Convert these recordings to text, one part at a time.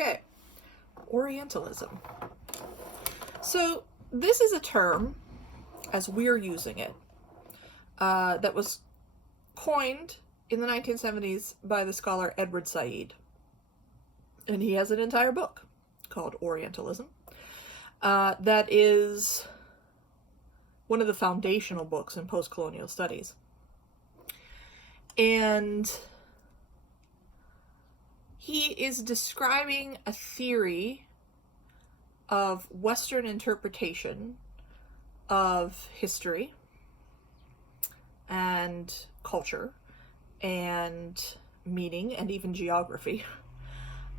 Okay, Orientalism. So this is a term, as we're using it, that was coined in the 1970s by the scholar Edward Said. And he has an entire book called Orientalism. That is one of the foundational books in post-colonial studies. And he is describing a theory of Western interpretation of history and culture and meaning and even geography.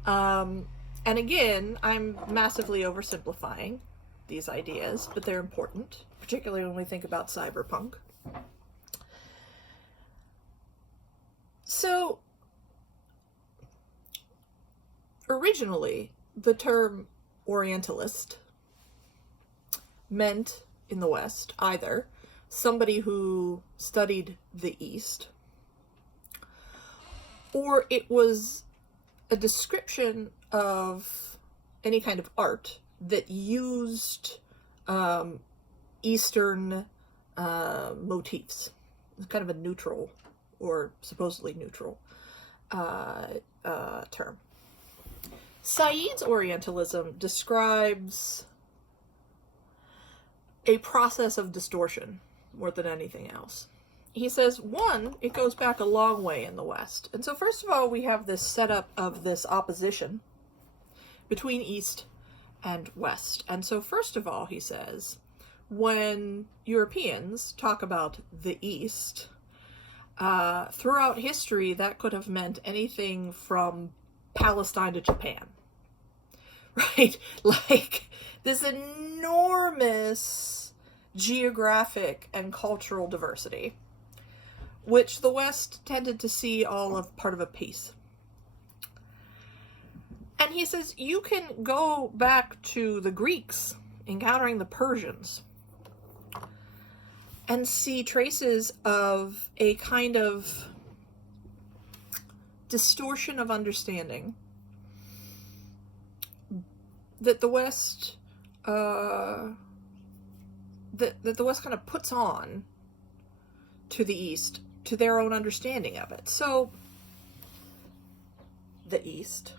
And again, I'm massively oversimplifying these ideas, but they're important, particularly when we think about cyberpunk. So, originally, the term Orientalist meant in the West either somebody who studied the East, or it was a description of any kind of art that used Eastern motifs. It's kind of a neutral, or supposedly neutral, term. Said's Orientalism describes a process of distortion more than anything else. He says, one, it goes back a long way in the West. And so first of all, we have this setup of this opposition between East and West. And so first of all, he says, when Europeans talk about the East, throughout history, that could have meant anything from Palestine to Japan, right? Like this enormous geographic and cultural diversity, which the West tended to see all of part of a piece. And he says you can go back to the Greeks encountering the Persians and see traces of a kind of distortion of understanding that the West that the West kind of puts on to the East, to their own understanding of it. So the East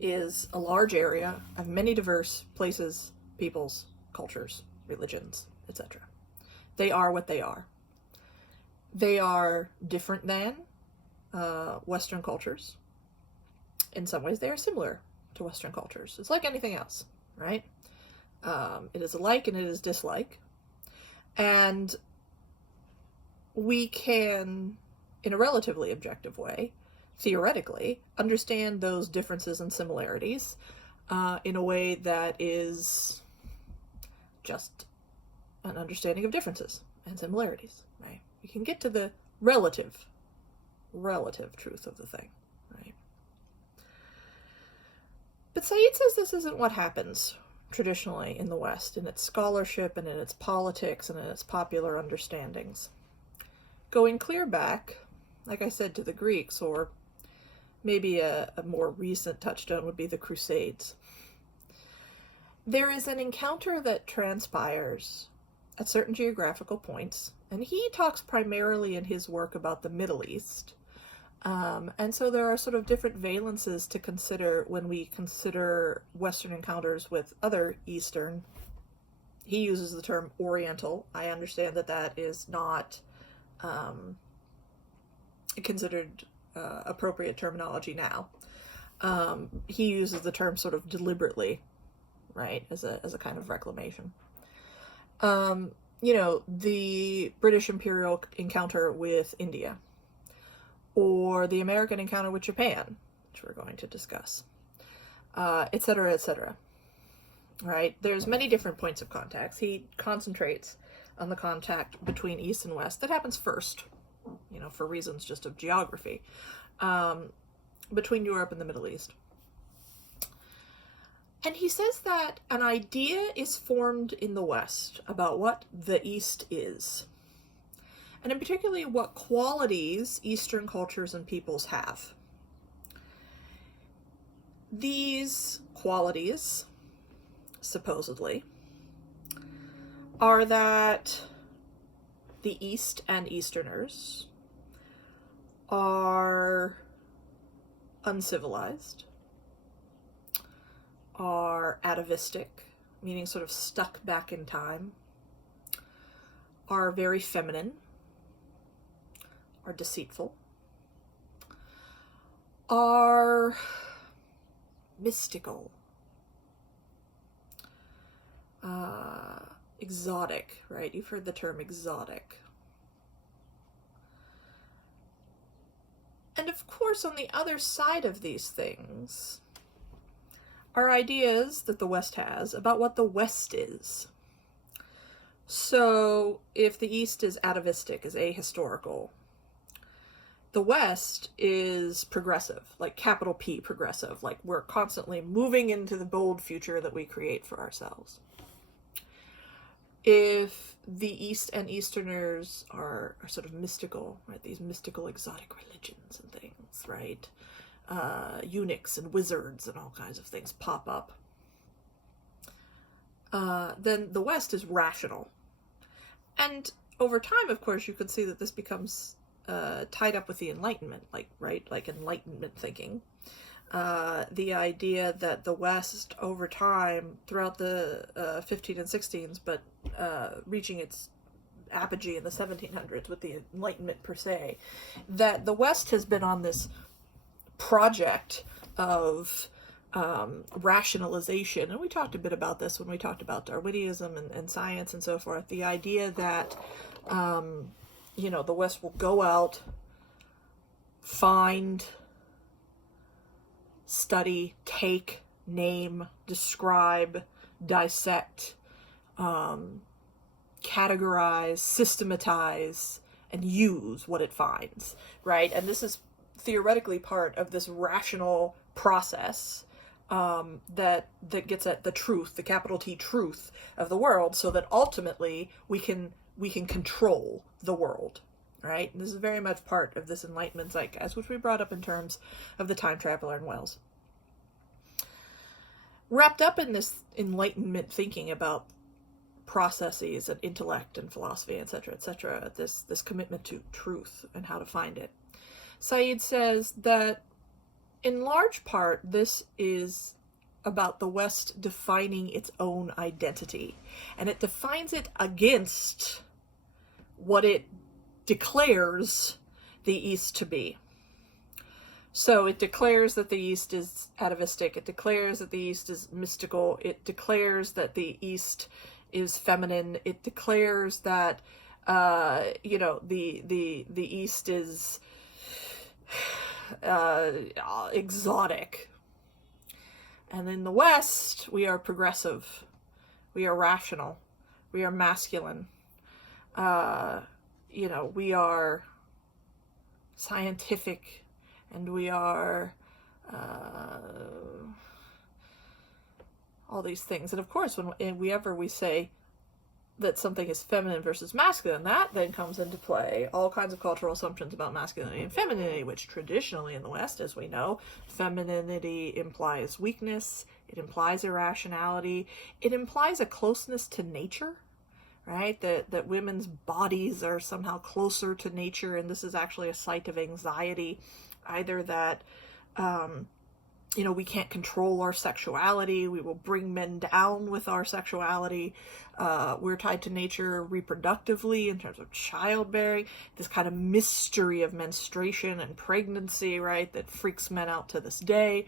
is a large area of many diverse places, peoples, cultures, religions, etc. They are what they are. They are different than Western cultures. In some ways, they are similar to Western cultures. It's like anything else, right? It is alike and it is dislike. And we can, in a relatively objective way, theoretically, understand those differences and similarities in a way that is just an understanding of differences and similarities, right? We can get to the relative truth of the thing, right? But Said says this isn't what happens traditionally in the West, in its scholarship and in its politics and in its popular understandings. Going clear back, like I said, to the Greeks, or maybe a more recent touchstone would be the Crusades. There is an encounter that transpires at certain geographical points, and he talks primarily in his work about the Middle East. And so there are sort of different valences to consider when we consider Western encounters with other Eastern. He uses the term Oriental. I understand that that is not considered appropriate terminology now. He uses the term sort of deliberately, right, as a kind of reclamation. The British imperial encounter with India, or the American encounter with Japan, which we're going to discuss, etc., etc. Right? There's many different points of contact. He concentrates on the contact between East and West that happens first, for reasons just of geography, between Europe and the Middle East. And he says that an idea is formed in the West about what the East is, and in particular what qualities Eastern cultures and peoples have. These qualities, supposedly, are that the East and Easterners are uncivilized, are atavistic, meaning sort of stuck back in time, are very feminine, are deceitful, are mystical, exotic, right? You've heard the term exotic. And of course, on the other side of these things are ideas that the West has about what the West is. So if the East is atavistic, is ahistorical, the West is progressive, like capital P progressive, like we're constantly moving into the bold future that we create for ourselves. If the East and Easterners are sort of mystical, right? These mystical exotic religions and things, right? Eunuchs and wizards and all kinds of things pop up. Then the West is rational. And over time, of course, you could see that this becomes tied up with the Enlightenment, like Enlightenment thinking. The idea that the West, over time, throughout the 15 and 16s, but reaching its apogee in the 1700s with the Enlightenment per se, that the West has been on this project of rationalization, and we talked a bit about this when we talked about Darwinism and science and so forth, the idea that, the West will go out, find, study, take, name, describe, dissect, categorize, systematize, and use what it finds, right? And this is theoretically part of this rational process that gets at the truth, the capital T truth of the world, so that ultimately we can control the world, right? And this is very much part of this Enlightenment zeitgeist, which we brought up in terms of the time traveler in Wells. Wrapped up in this Enlightenment thinking about processes and intellect and philosophy, etc., this commitment to truth and how to find it, Said says that in large part this is about the West defining its own identity, and it defines it against what it declares the East to be. So it declares that the East is atavistic, it declares that the East is mystical, it declares that the East is feminine, it declares that the East is exotic. And in the West, we are progressive, we are rational, we are masculine, we are scientific, and we are all these things. And of course, whenever we say that something is feminine versus masculine, that then comes into play all kinds of cultural assumptions about masculinity and femininity, which traditionally in the West, as we know, femininity implies weakness, it implies irrationality, it implies a closeness to nature, right? That women's bodies are somehow closer to nature, and this is actually a site of anxiety, either that we can't control our sexuality, we will bring men down with our sexuality, we're tied to nature reproductively in terms of childbearing, this kind of mystery of menstruation and pregnancy, right, that freaks men out to this day.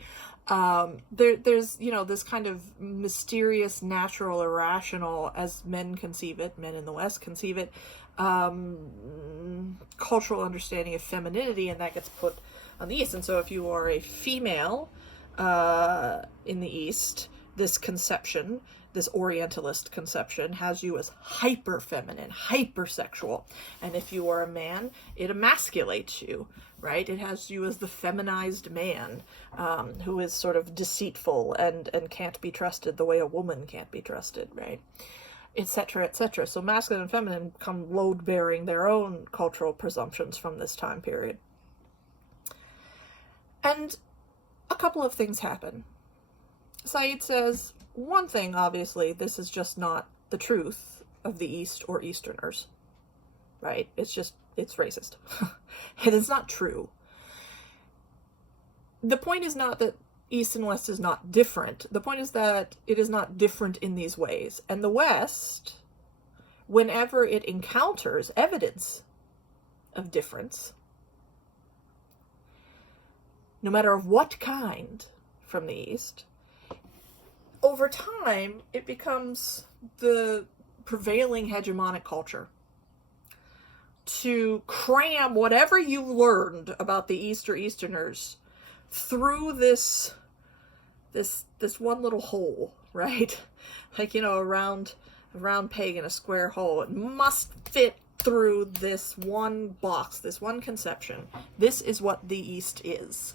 There's this kind of mysterious, natural, irrational, as men conceive it, men in the West conceive it, cultural understanding of femininity, and that gets put on the East. And so if you are a female in the East, this conception, this Orientalist conception, has you as hyper feminine, hypersexual. And if you are a man, it emasculates you, right? It has you as the feminized man, who is sort of deceitful and can't be trusted the way a woman can't be trusted, right? Etc., etc. So masculine and feminine come load-bearing their own cultural presumptions from this time period. And a couple of things happen. Said says, one thing, obviously, this is just not the truth of the East or Easterners, right? It's racist. It is not true. The point is not that East and West is not different. The point is that it is not different in these ways. And the West, whenever it encounters evidence of difference, no matter of what kind from the East, over time, it becomes the prevailing hegemonic culture to cram whatever you've learned about the East or Easterners through this one little hole, right? Like, a round peg in a square hole. It must fit through this one box, this one conception. This is what the East is,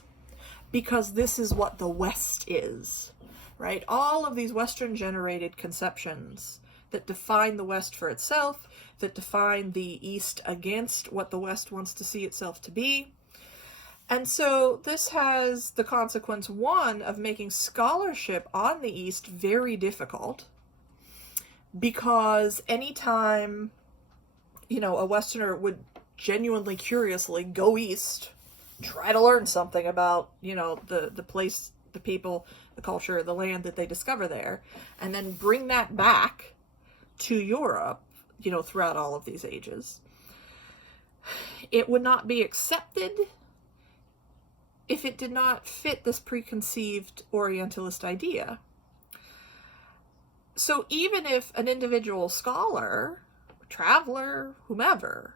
because this is what the West is, right? All of these Western-generated conceptions that define the West for itself, that define the East against what the West wants to see itself to be. And so this has the consequence, one, of making scholarship on the East very difficult, because anytime, a Westerner would genuinely, curiously go east, try to learn something about, the place, the people, the culture, the land that they discover there, and then bring that back to Europe, throughout all of these ages, it would not be accepted if it did not fit this preconceived Orientalist idea. So even if an individual scholar, traveler, whomever,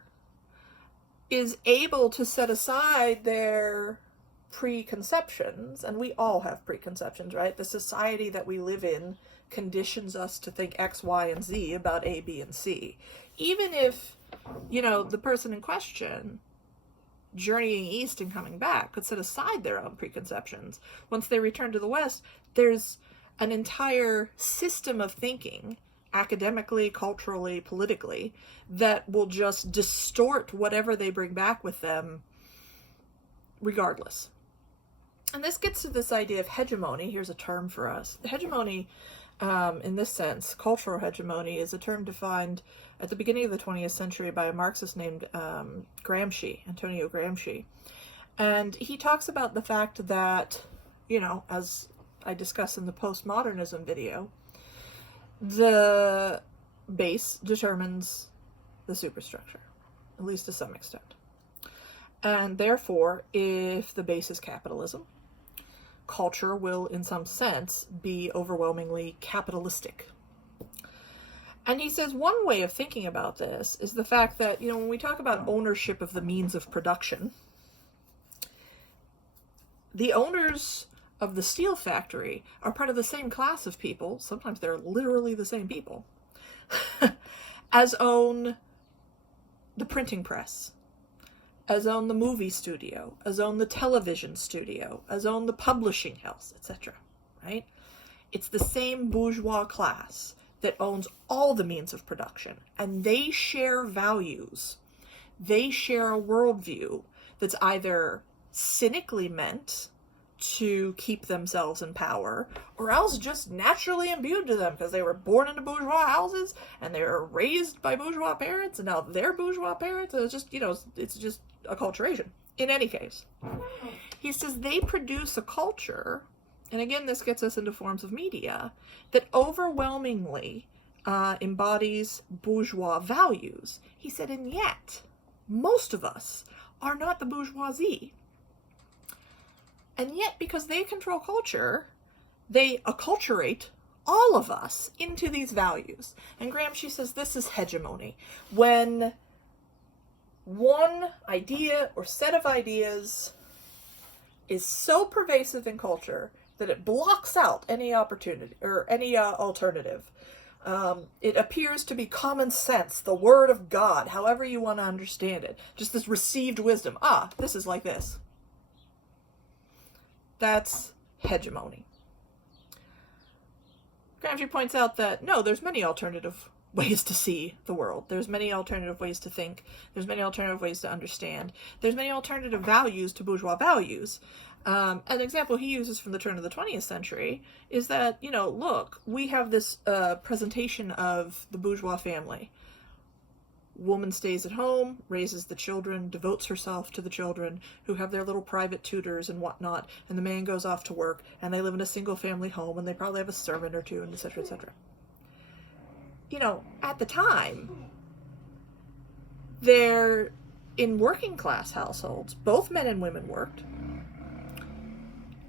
is able to set aside their preconceptions, and we all have preconceptions, right? The society that we live in conditions us to think X, Y, and Z about A, B, and C. Even if, the person in question, journeying east and coming back, could set aside their own preconceptions, once they return to the West, there's an entire system of thinking, academically, culturally, politically, that will just distort whatever they bring back with them regardless. And this gets to this idea of hegemony. Here's a term for us. Hegemony, in this sense, cultural hegemony, is a term defined at the beginning of the 20th century by a Marxist named Gramsci, Antonio Gramsci. And he talks about the fact that, as I discussed in the postmodernism video, the base determines the superstructure, at least to some extent. And therefore, if the base is capitalism, culture will, in some sense, be overwhelmingly capitalistic. And he says one way of thinking about this is the fact that, when we talk about ownership of the means of production, the owners of the steel factory are part of the same class of people, sometimes they're literally the same people, as own the printing press, as own the movie studio, as own the television studio, as own the publishing house, etc., right? It's the same bourgeois class that owns all the means of production, and they share values. They share a worldview that's either cynically meant to keep themselves in power, or else just naturally imbued to them because they were born into bourgeois houses and they were raised by bourgeois parents, and now they're bourgeois parents. And it's just, it's just acculturation. In any case, he says they produce a culture, and again, this gets us into forms of media, that overwhelmingly embodies bourgeois values. He said, and yet, most of us are not the bourgeoisie. And yet, because they control culture, they acculturate all of us into these values. And Gramsci says this is hegemony. When one idea or set of ideas is so pervasive in culture that it blocks out any opportunity or any alternative. It appears to be common sense, the word of God, however you want to understand it. Just this received wisdom. This is like this. That's hegemony. Gramsci points out that, no, there's many alternative ways to see the world. There's many alternative ways to think. There's many alternative ways to understand. There's many alternative values to bourgeois values. An example he uses from the turn of the 20th century is that, look, we have this presentation of the bourgeois family. Woman stays at home, raises the children, devotes herself to the children, who have their little private tutors and whatnot, and the man goes off to work, and they live in a single family home, and they probably have a servant or two, and etc., etc. At the time, they're in working class households. Both men and women worked.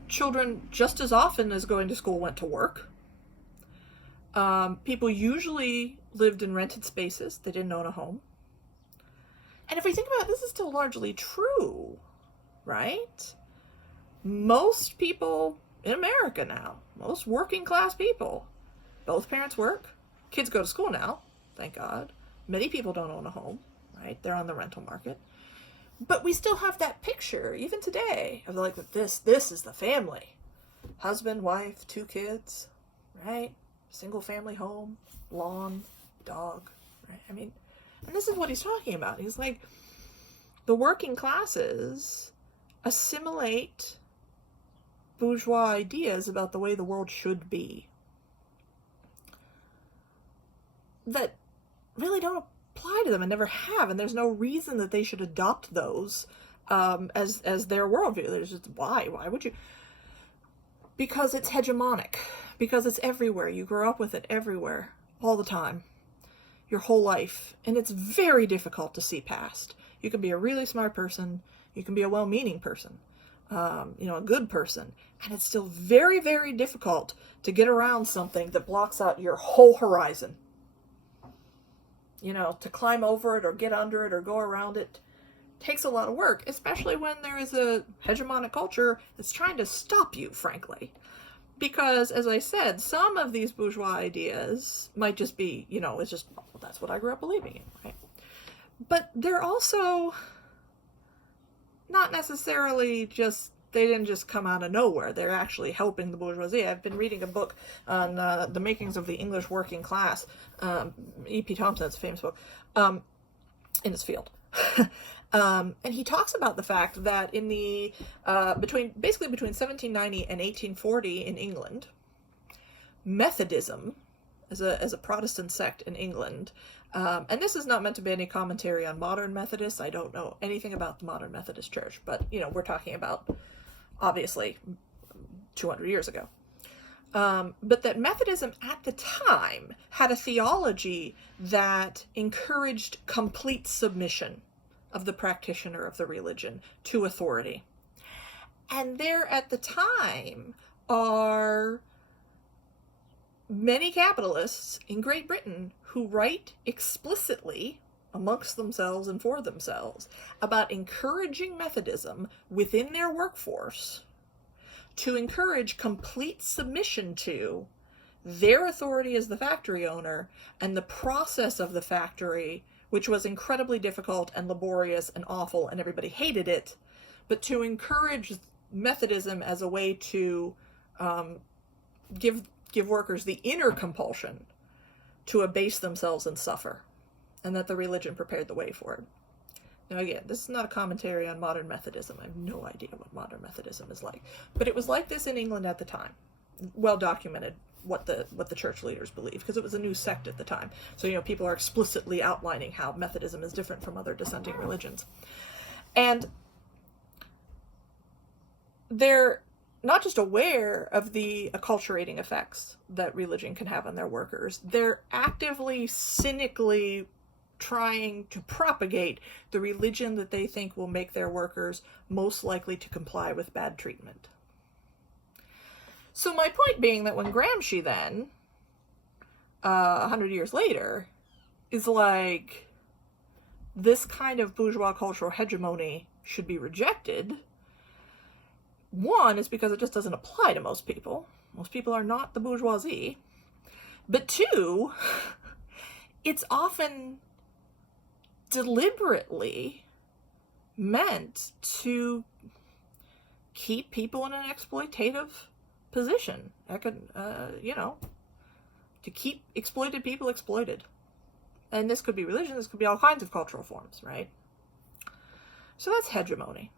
Children, just as often as going to school, went to work. People usually lived in rented spaces. They didn't own a home. And if we think about it, this is still largely true, right? Most people in America now, most working class people, both parents work. Kids go to school now, thank God. Many people don't own a home, right? They're on the rental market. But we still have that picture, even today, of like, this is the family. Husband, wife, 2 kids, right? Single family home, lawn, dog, right? And this is what he's talking about. He's like, the working classes assimilate bourgeois ideas about the way the world should be that really don't apply to them and never have, and there's no reason that they should adopt those as their worldview. There's just, why would you? Because it's hegemonic, because it's everywhere. You grow up with it everywhere, all the time, your whole life, and it's very difficult to see past. You can be a really smart person, you can be a well-meaning person, a good person, and it's still very, very difficult to get around something that blocks out your whole horizon. To climb over it or get under it or go around it takes a lot of work, especially when there is a hegemonic culture that's trying to stop you, frankly. Because, as I said, some of these bourgeois ideas might just be, it's just, well, that's what I grew up believing in, right? But they're also not necessarily just, they didn't just come out of nowhere. They're actually helping the bourgeoisie. I've been reading a book on the makings of the English working class. E.P. Thompson's a famous book in this field. And he talks about the fact that in the between 1790 and 1840 in England, Methodism, as a Protestant sect in England, and this is not meant to be any commentary on modern Methodists. I don't know anything about the modern Methodist Church, but we're talking about obviously 200 years ago. But that Methodism at the time had a theology that encouraged complete submission of the practitioner of the religion to authority. And there at the time are many capitalists in Great Britain who write explicitly amongst themselves and for themselves about encouraging Methodism within their workforce to encourage complete submission to their authority as the factory owner and the process of the factory, which was incredibly difficult and laborious and awful and everybody hated it, but to encourage Methodism as a way to give workers the inner compulsion to abase themselves and suffer, and that the religion prepared the way for it. Now again, this is not a commentary on modern Methodism. I have no idea what modern Methodism is like. But it was like this in England at the time. Well documented what the church leaders believed, because it was a new sect at the time. So, people are explicitly outlining how Methodism is different from other dissenting religions. And they're not just aware of the acculturating effects that religion can have on their workers, they're actively, cynically trying to propagate the religion that they think will make their workers most likely to comply with bad treatment. So my point being that when Gramsci then, 100 years later, is like, this kind of bourgeois cultural hegemony should be rejected, one is because it just doesn't apply to most people. Most people are not the bourgeoisie. But two, it's often deliberately meant to keep people in an exploitative position. To keep exploited people exploited. And this could be religion, this could be all kinds of cultural forms, right? So that's hegemony.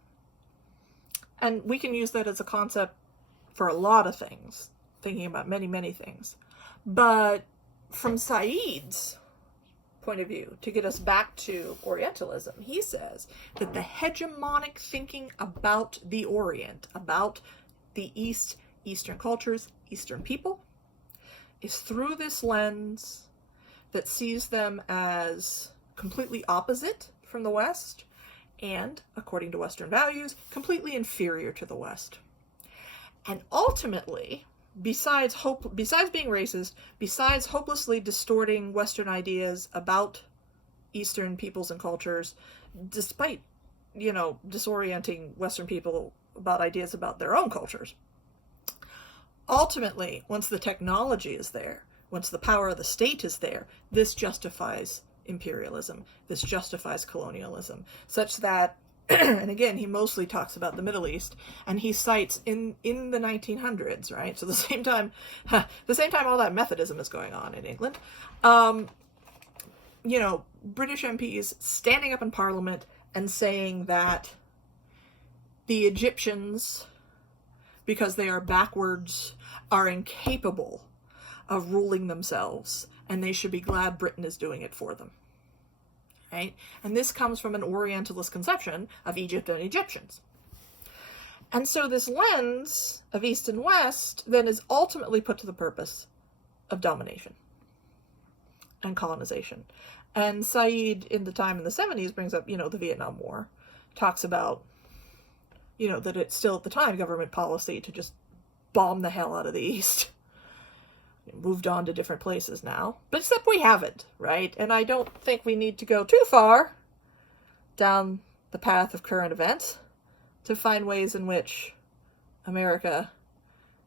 And we can use that as a concept for a lot of things, thinking about many, many things. But from Said's point of view, to get us back to Orientalism, he says that the hegemonic thinking about the Orient, about the East, Eastern cultures, Eastern people, is through this lens that sees them as completely opposite from the West and, according to Western values, completely inferior to the West. And ultimately, besides being racist, besides hopelessly distorting Western ideas about Eastern peoples and cultures, despite, disorienting Western people about ideas about their own cultures, ultimately, once the technology is there, once the power of the state is there, this justifies imperialism. This justifies colonialism, such that, and again, he mostly talks about the Middle East, and he cites in the 1900s, right? So the same time all that Methodism is going on in England, British MPs standing up in Parliament and saying that the Egyptians, because they are backwards, are incapable of ruling themselves, and they should be glad Britain is doing it for them. Right? And this comes from an Orientalist conception of Egypt and Egyptians. And so this lens of East and West then is ultimately put to the purpose of domination and colonization. And Said, in the time in the 70s, brings up, the Vietnam War, talks about, that it's still at the time government policy to just bomb the hell out of the East. Moved on to different places now, but except we haven't, right? And I don't think we need to go too far down the path of current events to find ways in which America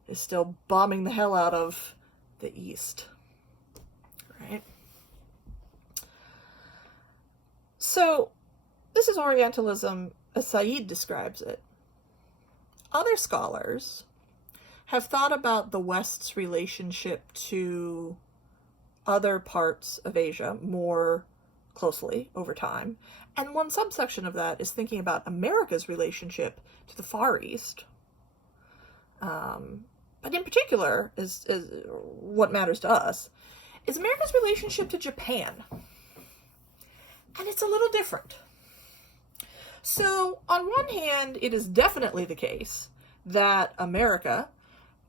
is still bombing the hell out of the East, right? So this is Orientalism as Said describes it. Other scholars have thought about the West's relationship to other parts of Asia more closely over time. And one subsection of that is thinking about America's relationship to the Far East. But in particular, is what matters to us, is America's relationship to Japan. And it's a little different. So, on one hand, it is definitely the case that America,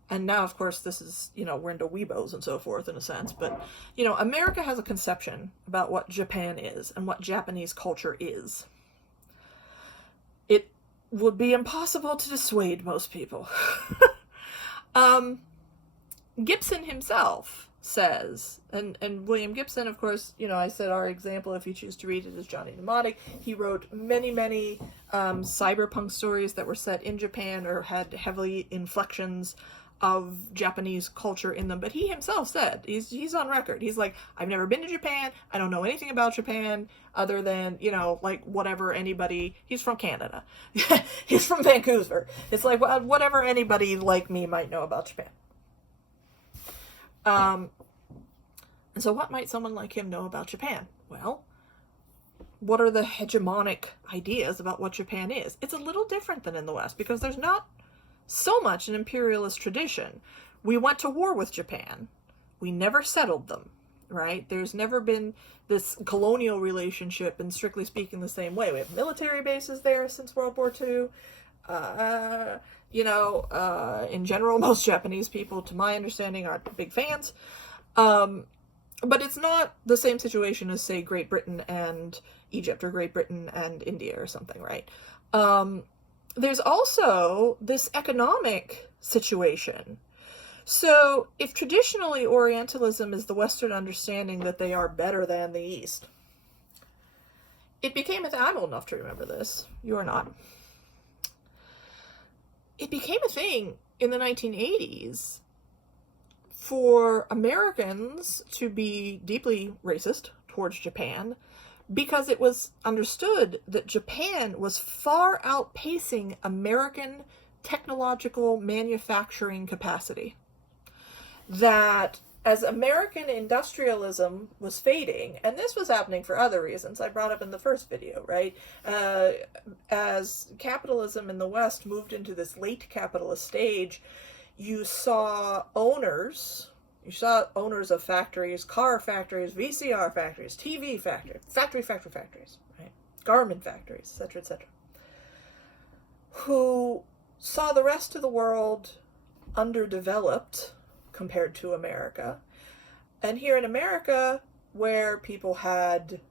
and now, of course, this is, we're into Weebos and so forth in a sense, but, America has a conception about what Japan is and what Japanese culture is. It would be impossible to dissuade most people. Gibson himself says, and William Gibson, of course, I said our example, if you choose to read it, is Johnny Mnemonic. He wrote many cyberpunk stories that were set in Japan or had heavily inflections of Japanese culture in them. But he himself said, he's on record, he's like, I've never been to Japan, I don't know anything about Japan other than, whatever anybody, he's from Canada. He's from Vancouver. It's like, whatever anybody like me might know about Japan. And so what might someone like him know about Japan? Well, what are the hegemonic ideas about what Japan is? It's a little different than in the West because there's not so much an imperialist tradition. We went to war with Japan. We never settled them, right? There's never been this colonial relationship in strictly speaking the same way. We have military bases there since World War II. In general, most Japanese people, to my understanding, are big fans. But it's not the same situation as, say, Great Britain and Egypt or Great Britain and India or something, right? There's also this economic situation. So if traditionally Orientalism is the Western understanding that they are better than the East, it became I'm old enough to remember this. You're not. It became a thing in the 1980s for Americans to be deeply racist towards Japan because it was understood that Japan was far outpacing American technological manufacturing capacity. That as American industrialism was fading, and this was happening for other reasons I brought up in the first video, right? As capitalism in the West moved into this late capitalist stage, you saw owners of factories, car factories, VCR factories, TV factories, right? Garment factories, etc., who saw the rest of the world underdeveloped compared to America. And here in America, where people had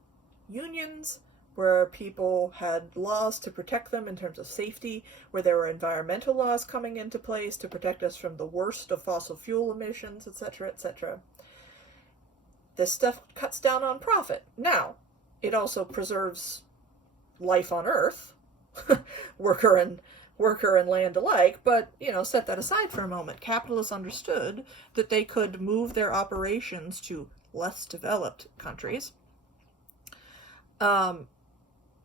unions, where people had laws to protect them in terms of safety, where there were environmental laws coming into place to protect us from the worst of fossil fuel emissions, etc., this stuff cuts down on profit. Now, it also preserves life on Earth, worker and land alike, but, set that aside for a moment. Capitalists understood that they could move their operations to less developed countries,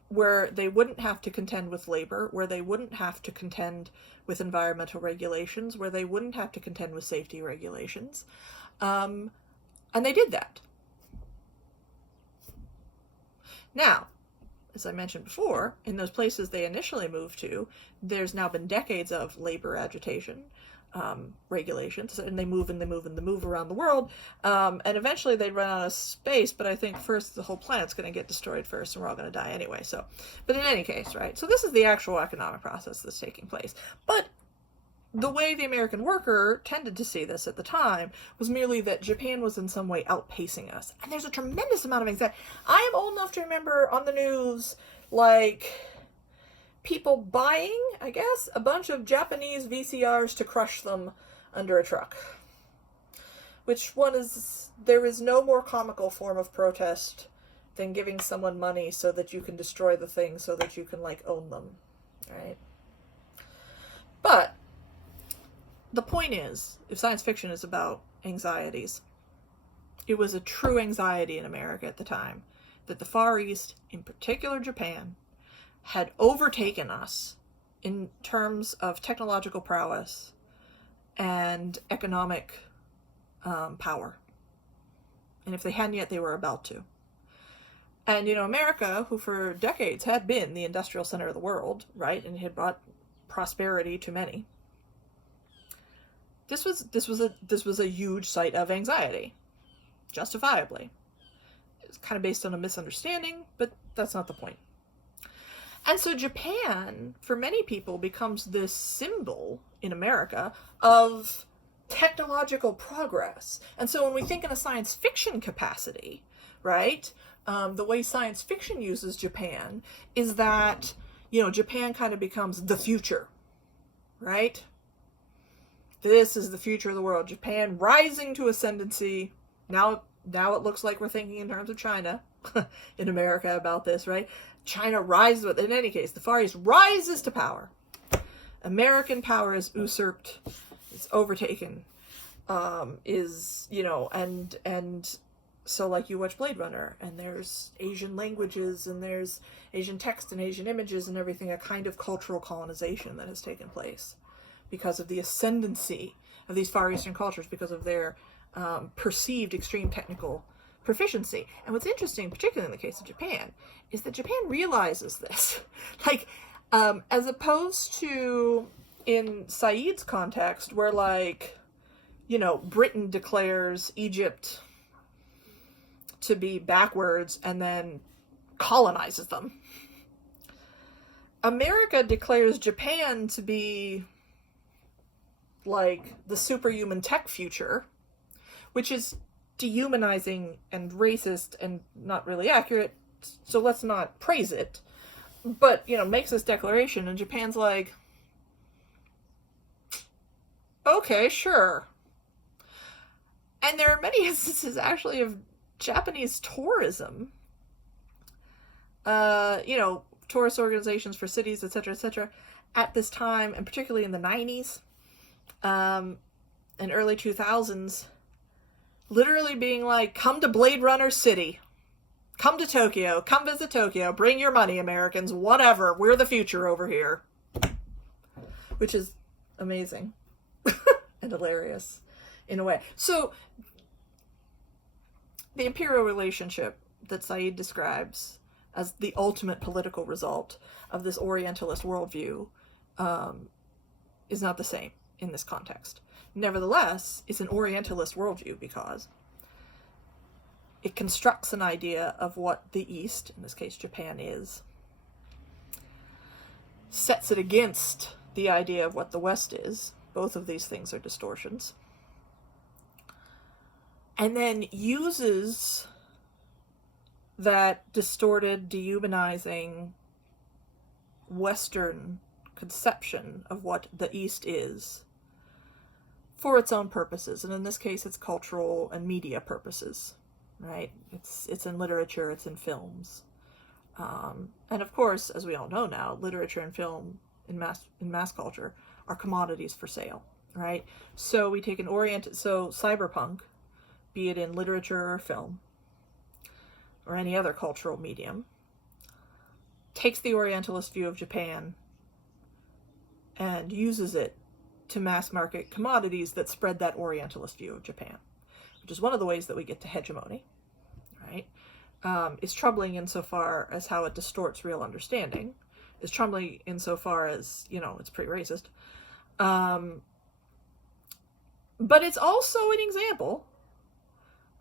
where they wouldn't have to contend with labor, where they wouldn't have to contend with environmental regulations, where they wouldn't have to contend with safety regulations. And they did that. Now, as I mentioned before, in those places they initially moved to, there's now been decades of labor agitation, regulations, and they move around the world, and eventually they run out of space, but I think first the whole planet's going to get destroyed first, and we're all going to die anyway, but in any case, right, so this is the actual economic process that's taking place. But the way the American worker tended to see this at the time was merely that Japan was in some way outpacing us. And there's a tremendous amount of anxiety. I am old enough to remember on the news, people buying, I guess, a bunch of Japanese VCRs to crush them under a truck. There is no more comical form of protest than giving someone money so that you can destroy the thing so that you can, own them, right? But the point is, if science fiction is about anxieties, it was a true anxiety in America at the time that the Far East, in particular Japan, had overtaken us in terms of technological prowess and economic power. And if they hadn't yet, they were about to. And, America, who for decades had been the industrial center of the world, right, and had brought prosperity to many, This was a huge site of anxiety, justifiably. It's kind of based on a misunderstanding, but that's not the point. And so Japan, for many people, becomes this symbol in America of technological progress. And so when we think in a science fiction capacity, right, the way science fiction uses Japan is that, Japan kind of becomes the future, right? This is the future of the world. Japan rising to ascendancy. Now it looks like we're thinking in terms of China in America about this, right? China rises, but in any case, the Far East rises to power. American power is usurped, is overtaken, and so you watch Blade Runner, and there's Asian languages, and there's Asian text and Asian images and everything, a kind of cultural colonization that has taken place because of the ascendancy of these Far Eastern cultures, because of their perceived extreme technical proficiency. And what's interesting, particularly in the case of Japan, is that Japan realizes this. As opposed to in Said's context, where Britain declares Egypt to be backwards and then colonizes them. America declares Japan to be the superhuman tech future, which is dehumanizing and racist and not really accurate, so let's not praise it, but, makes this declaration, and Japan's okay, sure. And there are many instances, actually, of Japanese tourism, tourist organizations for cities, etc., at this time, and particularly in the 90s, and early 2000s, literally being come to Blade Runner City, come to Tokyo, come visit Tokyo, bring your money, Americans, whatever, we're the future over here. Which is amazing and hilarious in a way. So the imperial relationship that Said describes as the ultimate political result of this Orientalist worldview is not the same in this context. Nevertheless, it's an Orientalist worldview because it constructs an idea of what the East, in this case Japan, is, sets it against the idea of what the West is. Both of these things are distortions. And then uses that distorted, dehumanizing Western conception of what the East is for its own purposes. And in this case, it's cultural and media purposes, right? It's in literature, it's in films. And of course, as we all know now, literature and film in mass culture are commodities for sale, right? So we take so cyberpunk, be it in literature or film, or any other cultural medium, takes the Orientalist view of Japan and uses it to mass market commodities that spread that Orientalist view of Japan, which is one of the ways that we get to hegemony, right? Is troubling insofar as how it distorts real understanding, is troubling insofar as, it's pretty racist. But it's also an example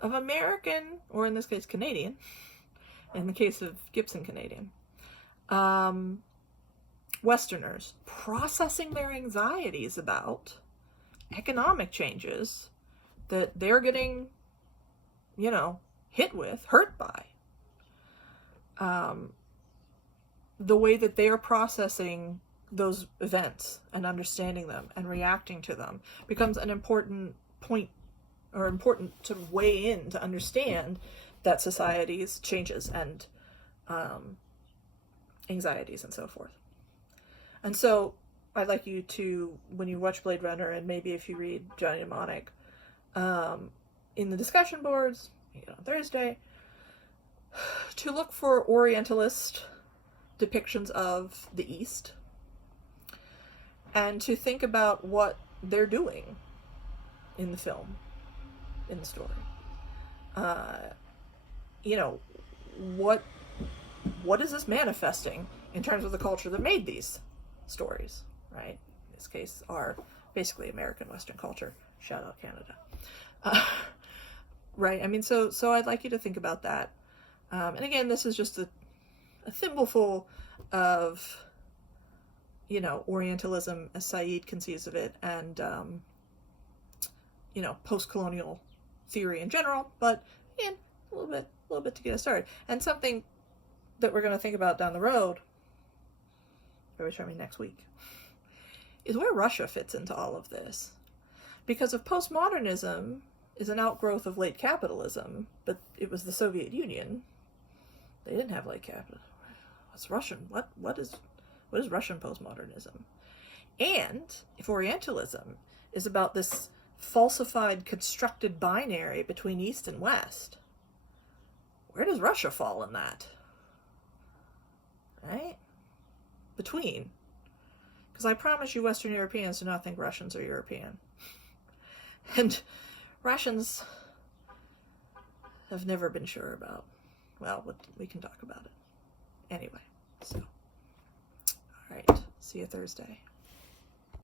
of American, or in this case Canadian, in the case of Gibson Canadian, Westerners processing their anxieties about economic changes that they're getting, hurt by. The way that they are processing those events and understanding them and reacting to them becomes an important point, or important to weigh in to understand that society's changes and anxieties and so forth. And so I'd like you to, when you watch Blade Runner, and maybe if you read Johnny Mnemonic, in the discussion boards, on Thursday, to look for Orientalist depictions of the East and to think about what they're doing in the film, in the story. What is this manifesting in terms of the culture that made these stories, right? In this case, are basically American Western culture. Shout out Canada. Right? I mean, so I'd like you to think about that. And again, this is just a thimbleful of, Orientalism as Said conceives of it, and, post-colonial theory in general, but again, a little bit to get us started. And something that we're going to think about down the road, or next week, is where Russia fits into all of this. Because if postmodernism is an outgrowth of late capitalism, but it was the Soviet Union, they didn't have late capitalism. What's Russian? What is Russian postmodernism? And if Orientalism is about this falsified, constructed binary between East and West, where does Russia fall in that? Right? Between. Because I promise you Western Europeans do not think Russians are European. And Russians have never been sure about. Well, we can talk about it. Anyway, so. All right. See you Thursday.